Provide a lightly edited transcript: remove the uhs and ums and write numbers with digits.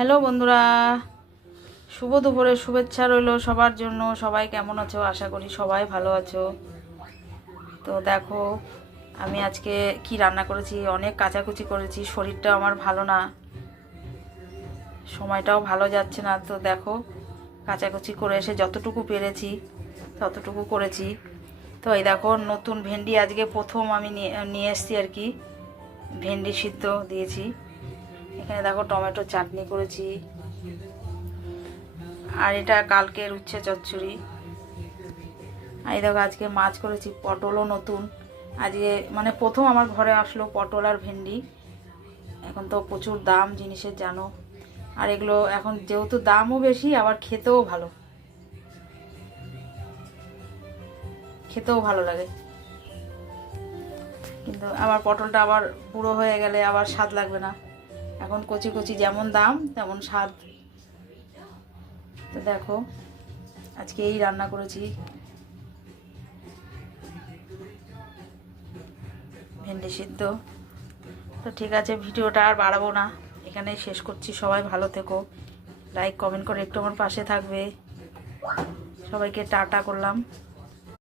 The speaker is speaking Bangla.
হ্যালো বন্ধুরা, শুভ দুপুরের শুভেচ্ছা রইল সবার জন্য। সবাই কেমন আছো? আশা করি সবাই ভালো আছো। তো দেখো, আমি আজকে কি রান্না করেছি। অনেক কাচাকুচি করেছি, শরীরটা আমার ভালো না, সময়টাও ভালো যাচ্ছে না। তো দেখো, কাচাকুচি করে এসে যতটুকু পেরেছি ততটুকু করেছি। তো এই দেখো, নতুন ভেন্ডি আজকে প্রথম আমি নিয়ে এসেছি আর কি। ভেন্ডি সিদ্ধ দিয়েছি। এখানে দেখো টমেটো চাটনি করেছি, আর এটা কালকের উচ্ছে চচ্চড়ি। আর এই দেখো, আজকে মাছ করেছি, পটলও নতুন আজকে, মানে প্রথম আমার ঘরে আসলো পটল আর ভেন্ডি। এখন তো প্রচুর দাম জিনিসের, জানো। আর এগুলো এখন যেহেতু দামও বেশি, আবার খেতেও ভালো, খেতেও ভালো লাগে। কিন্তু আবার পটলটা আবার বুড়ো হয়ে গেলে আবার স্বাদ লাগবে না। এখন কচি কচি যেমন দাম তেমন স্বাদ। তো দেখো, আজকে এই রান্না করেছি, ভেন্ডি সিদ্ধ। তো ঠিক আছে, ভিডিওটা আর বাড়াবো না, এখানেই শেষ করছি। সবাই ভালো থেকো, লাইক কমেন্ট করে একটু আমার পাশে থাকবে। সবাইকে টাটা করলাম।